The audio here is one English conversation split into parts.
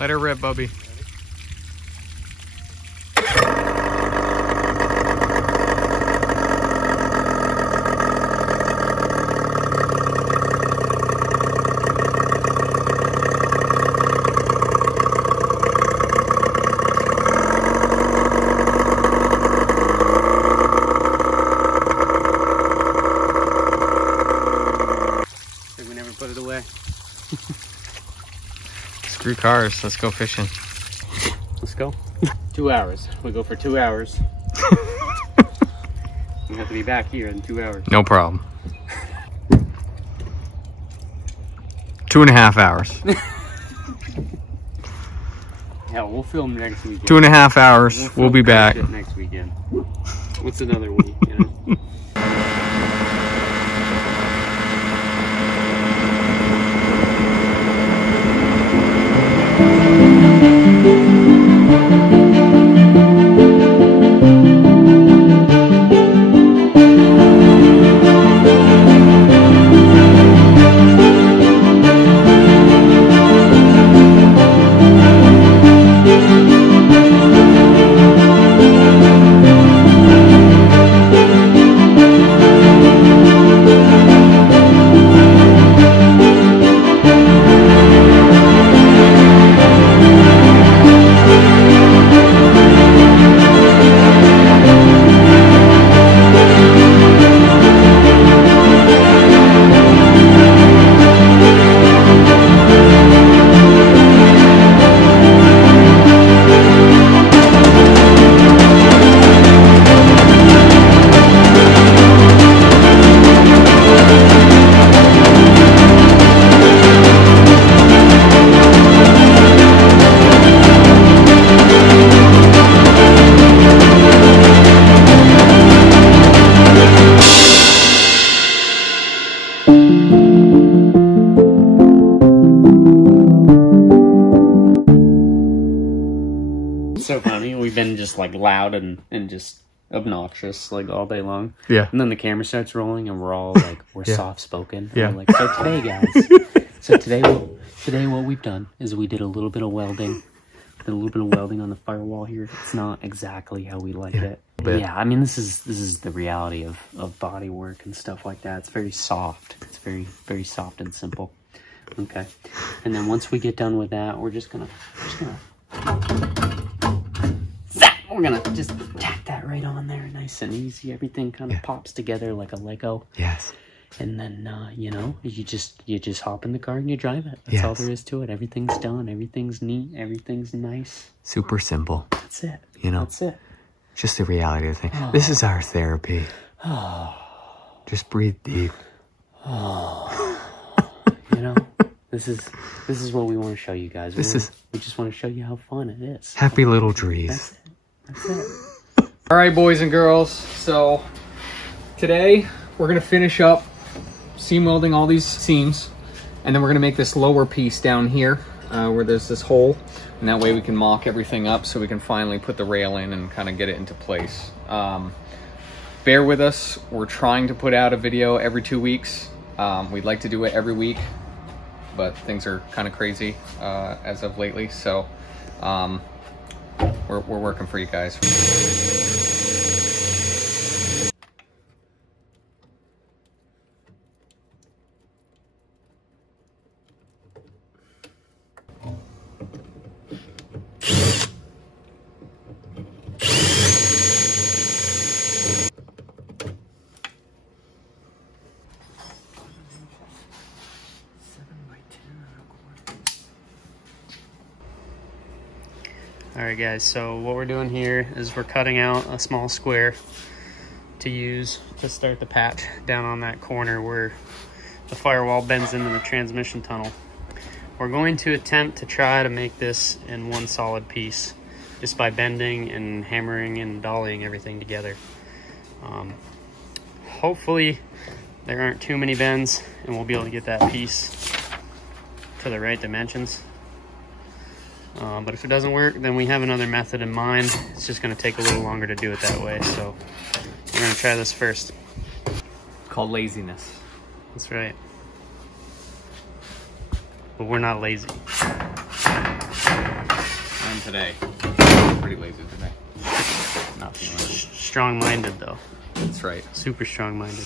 Let her rip, Bubby. We never put it away. Screw cars, let's go fishing. Let's go. 2 hours. We go for 2 hours. We have to be back here in 2 hours. No problem. 2.5 hours. Yeah, we'll film next weekend. 2.5 hours, we'll be back. Next weekend. What's another week, you know? So funny. We've been just like loud and just obnoxious like all day long. Yeah. And then the camera starts rolling and we're all like, we're soft spoken. Yeah. We're like, so today, guys. Today what we've done is we did a little bit of welding. Did a little bit of welding on the firewall here. It's not exactly how we like it. Yeah, I mean this is the reality of body work and stuff like that. It's very soft. It's very soft and simple. Okay. And then once we get done with that, we're just gonna just tack that right on there, nice and easy. Everything kind of pops together like a Lego. Yes. And then you know, you just hop in the car and you drive it. That's all there is to it. Everything's done. Everything's neat. Everything's nice. Super simple. That's it. You know, that's it. Just the reality of the thing. Oh. This is our therapy. Oh. Just breathe deep. Oh. You know, this is what we want to show you guys. We just want to show you how fun it is. Happy little trees. That's it. All right, boys and girls. So today we're gonna finish up seam welding all these seams, and then we're gonna make this lower piece down here where there's this hole, and that way we can mock everything up so we can finally put the rail in and kind of get it into place. Bear with us. We're trying to put out a video every 2 weeks. We'd like to do it every week, but things are kind of crazy as of lately, so we're working for you guys. Alright guys, so what we're doing here is we're cutting out a small square to use to start the patch down on that corner where the firewall bends into the transmission tunnel. We're going to attempt to try to make this in one solid piece just by bending and hammering and dollying everything together. Hopefully there aren't too many bends and we'll be able to get that piece to the right dimensions. But if it doesn't work, then we have another method in mind. It's just going to take a little longer to do it that way. So we're going to try this first. It's called laziness. That's right. But we're not lazy. feeling today. Pretty lazy today. Not feeling it. Strong-minded though. That's right. Super strong-minded.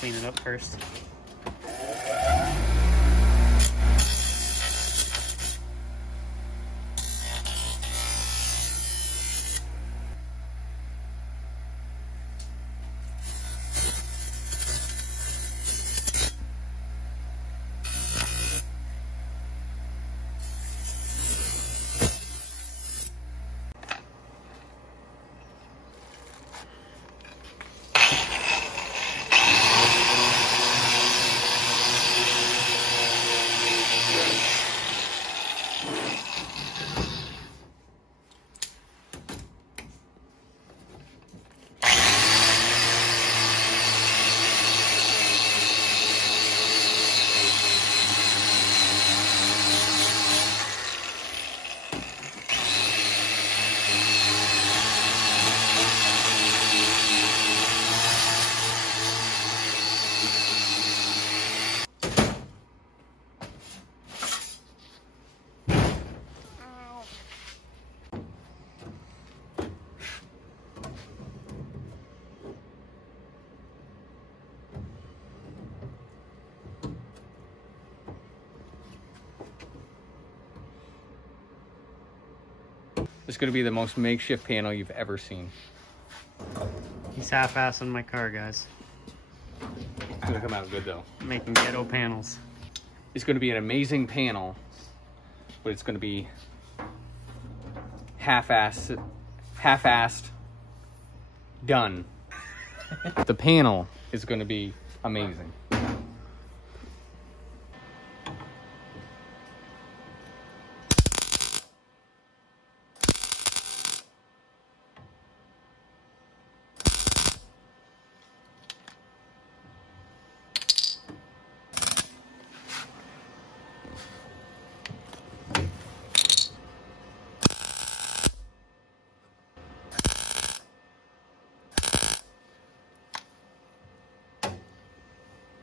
Clean it up first. This is going to be the most makeshift panel you've ever seen. He's half-assing my car, guys. It's going to come out good though. Making ghetto panels. It's going to be an amazing panel, but it's going to be half-assed done. The panel is going to be amazing.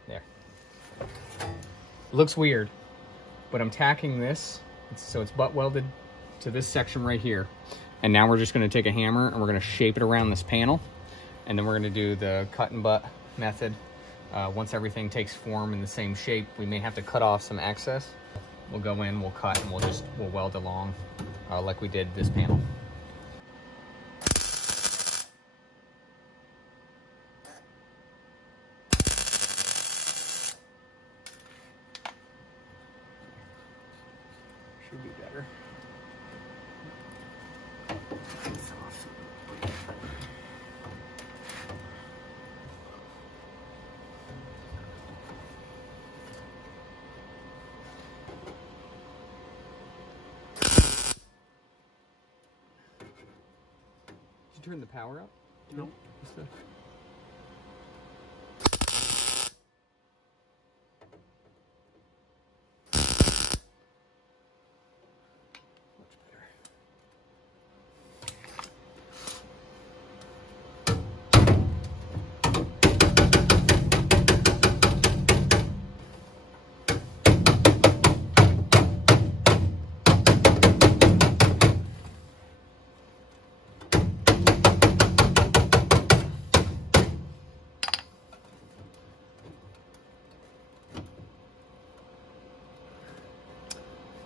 There. It looks weird, but I'm tacking this, so it's butt welded to this section right here. And now we're just gonna take a hammer and we're gonna shape it around this panel. And then we're gonna do the cut and butt method. Once everything takes form in the same shape, we may have to cut off some excess. We'll go in, we'll cut, and we'll weld along like we did this panel. Should be better. Did you turn the power up? Nope.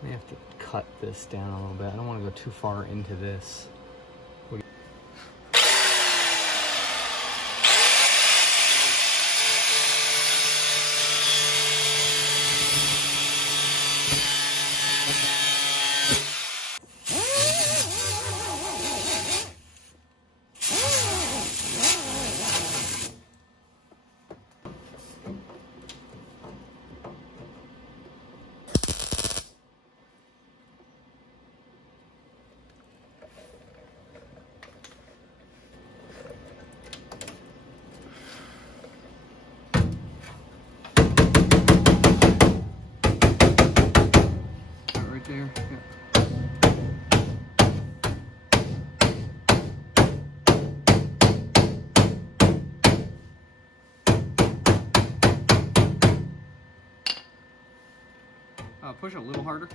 I have to cut this down a little bit. I don't want to go too far into this. Push it a little harder.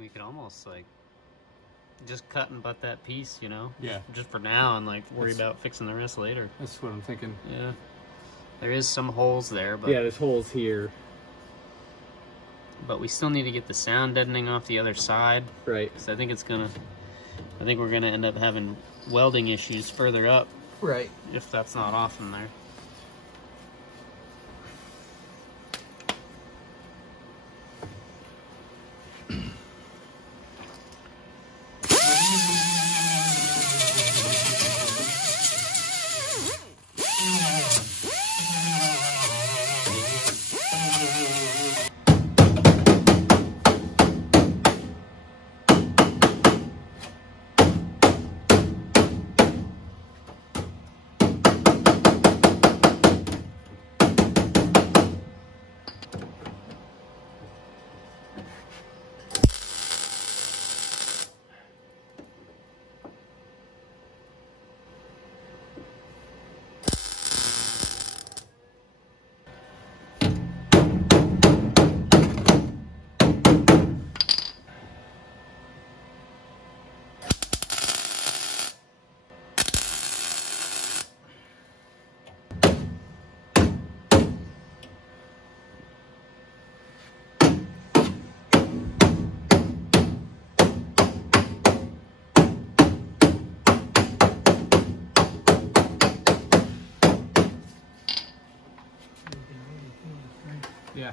We could almost like just cut and butt that piece, you know? Yeah. Just for now, and like worry about fixing the rest later. That's what I'm thinking. Yeah. There is some holes there, but yeah, there's holes here. But we still need to get the sound deadening off the other side. Right. Because I think we're gonna end up having welding issues further up. Right. If that's not off in there. Yeah.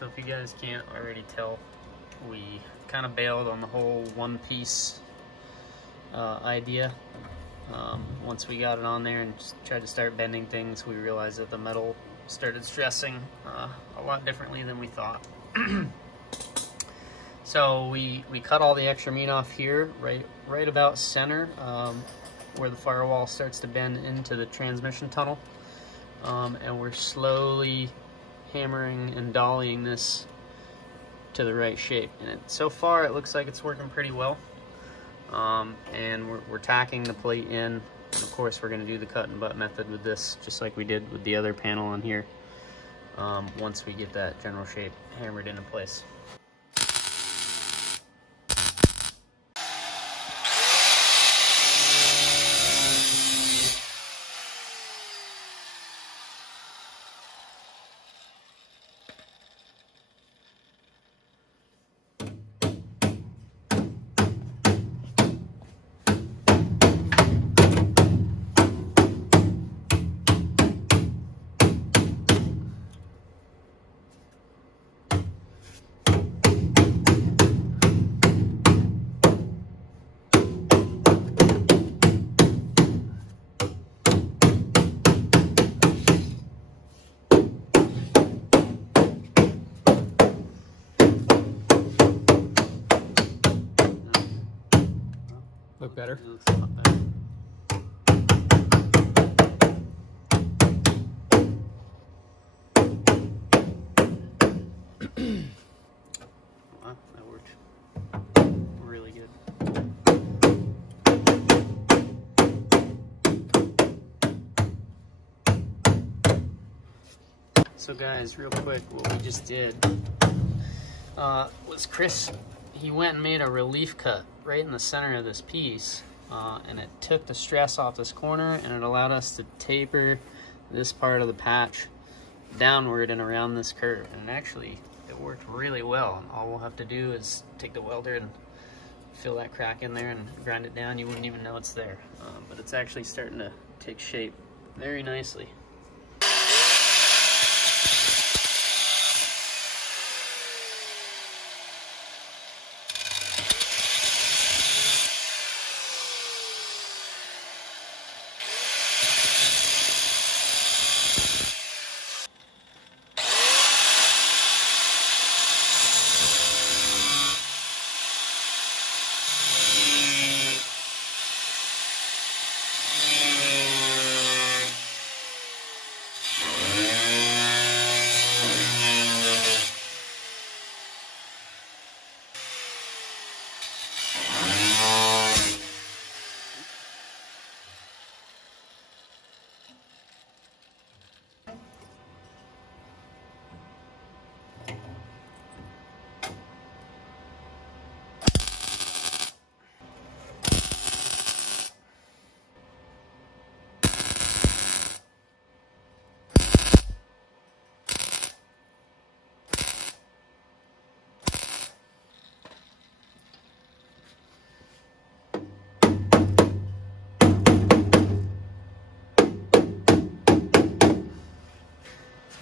So if you guys can't already tell, we kind of bailed on the whole one-piece idea. Once we got it on there and just tried to start bending things, we realized that the metal started stressing a lot differently than we thought. So we cut all the extra meat off here, right about center. where the firewall starts to bend into the transmission tunnel. And we're slowly hammering and dollying this to the right shape. And so far it looks like it's working pretty well. And we're tacking the plate in. And of course we're going to do the cut and butt method with this, just like we did with the other panel on here, once we get that general shape hammered into place. Look better? It looks a lot better. Wow, that worked really good. So guys, real quick, what we just did was Chris, he went and made a relief cut right in the center of this piece, and it took the stress off this corner, and it allowed us to taper this part of the patch downward and around this curve. And actually it worked really well, and all we'll have to do is take the welder and fill that crack in there and grind it down. You wouldn't even know it's there, but it's actually starting to take shape very nicely.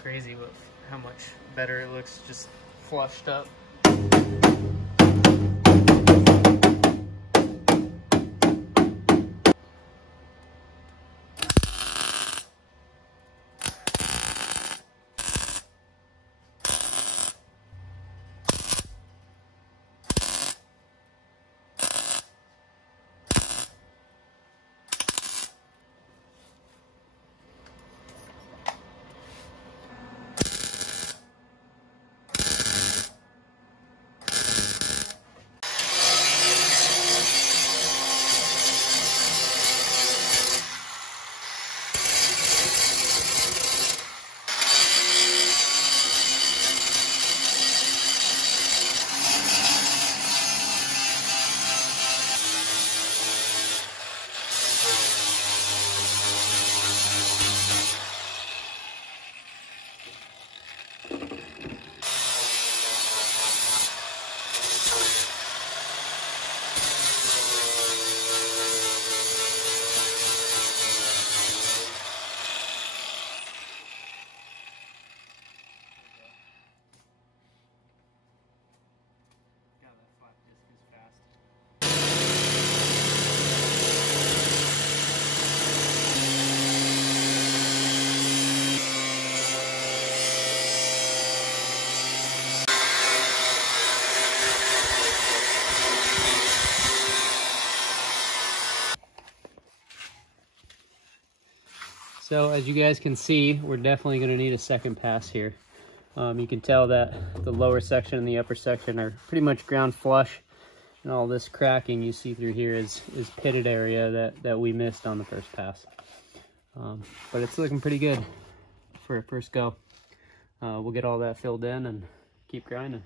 Crazy with how much better it looks just flushed up. So as you guys can see, we're definitely going to need a second pass here. You can tell that the lower section and the upper section are pretty much ground flush, and all this cracking you see through here is pitted area that we missed on the first pass. But it's looking pretty good for a first go. We'll get all that filled in and keep grinding.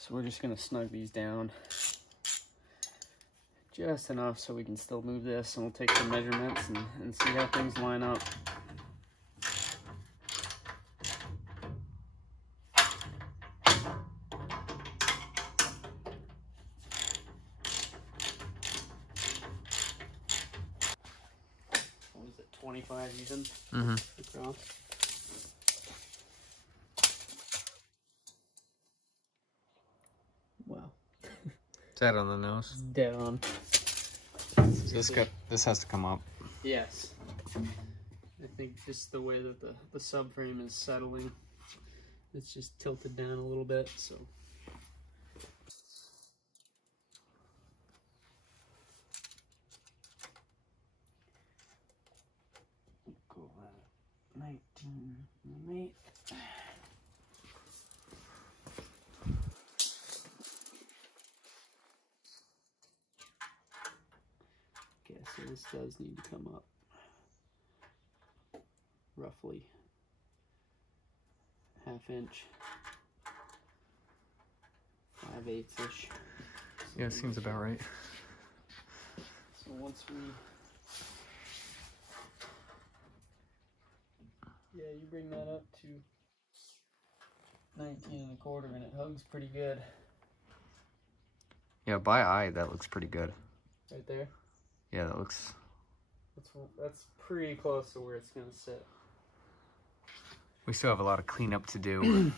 So we're just gonna snug these down just enough so we can still move this, and we'll take some measurements and see how things line up. What was it, 25 even? Across. Wow. Dead on the nose. Dead on. This has to come up. Yes. I think just the way that the subframe is settling, it's just tilted down a little bit, so. Go at 19.8. Okay, so this does need to come up roughly ½ inch, 5/8-ish. Yeah, it seems about right. So once we, yeah, you bring that up to 19.25 and it hugs pretty good. Yeah, by eye, that looks pretty good. Right there? Yeah, that looks... That's pretty close to where it's going to sit. We still have a lot of cleanup to do.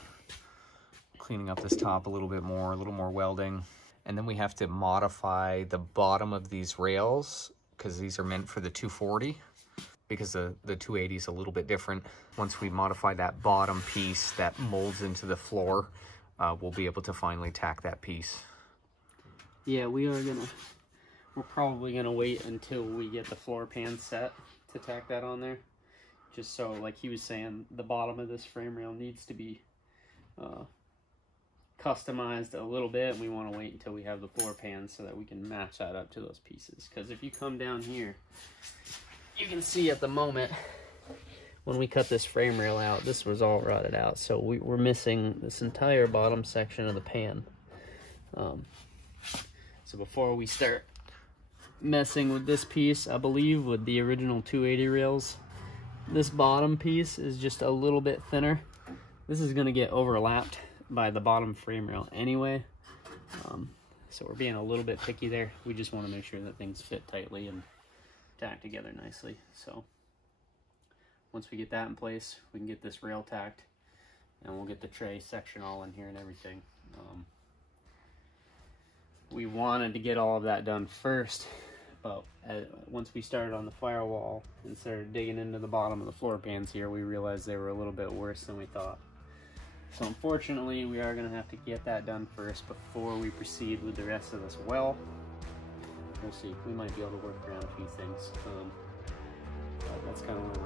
Cleaning up this top a little bit more, a little more welding. And then we have to modify the bottom of these rails because these are meant for the 240 because the 280 is a little bit different. Once we modify that bottom piece that molds into the floor, we'll be able to finally tack that piece. Yeah, we're probably gonna wait until we get the floor pan set to tack that on there. Just so, like he was saying, the bottom of this frame rail needs to be customized a little bit. We want to wait until we have the floor pan so that we can match that up to those pieces. Because if you come down here, you can see at the moment when we cut this frame rail out, this was all rotted out. So we're missing this entire bottom section of the pan. So before we start messing with this piece, I believe with the original 280 rails, this bottom piece is just a little bit thinner. This is going to get overlapped by the bottom frame rail anyway. So we're being a little bit picky there. We just want to make sure that things fit tightly and tack together nicely. So once we get that in place, we can get this rail tacked and we'll get the tray section all in here and everything. We wanted to get all of that done first, but once we started on the firewall and started digging into the bottom of the floor pans here, we realized they were a little bit worse than we thought. So unfortunately, we are going to have to get that done first before we proceed with the rest of this well. We'll see. We might be able to work around a few things. But that's kind of where